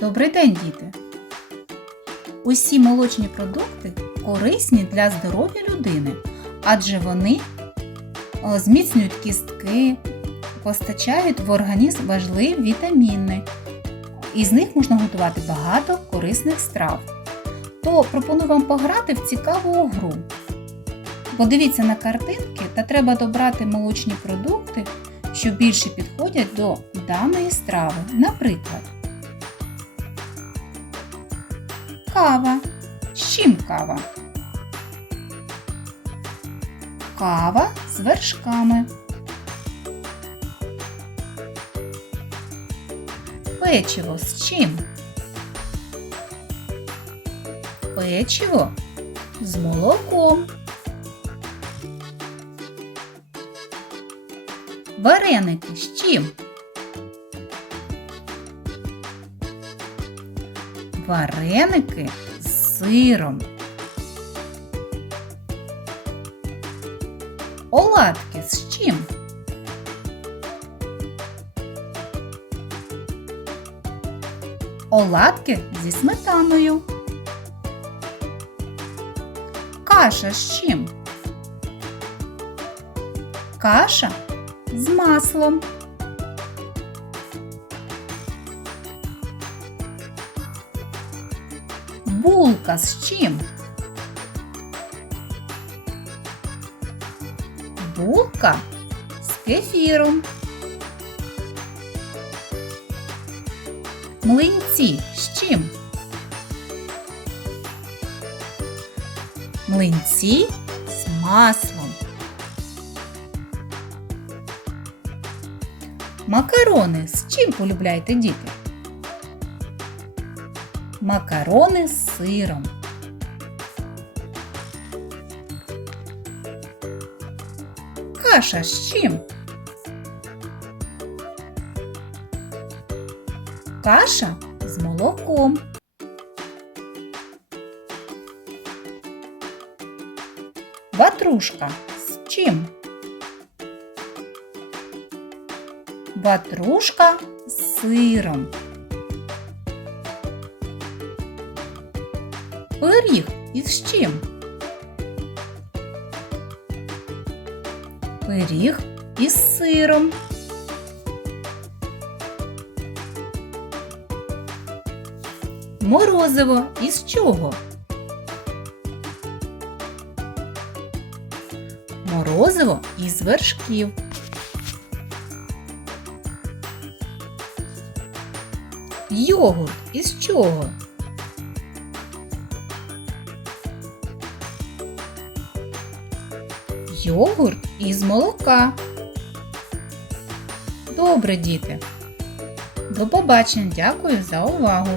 Добрий день, діти! Усі молочні продукти корисні для здоров'я людини, адже вони зміцнюють кістки, постачають в організм важливі вітаміни. Із них можна готувати багато корисних страв. То пропоную вам пограти в цікаву гру. Подивіться на картинки та треба добрати молочні продукти, що більше підходять до даної страви. Наприклад, Кава. З чим кава? Кава з вершками. Печиво з чим? Печиво з молоком. Вареники з чим? Вареники з сиром. Оладки з чим? Оладки зі сметаною. Каша з чим? Каша з маслом. Булка з чим? Булка з кефіром. Млинці з чим? Млинці з маслом. Макарони з чим полюбляєте діти? Макарони з сиром. Каша з чим? Каша з молоком. Ватрушка з чим? Ватрушка з сиром. Пиріг із чим? Пиріг із сиром. Морозиво із чого? Морозиво із вершків. Йогурт із чого? Йогурт із молока. Добре, діти. До побачення. Дякую за увагу.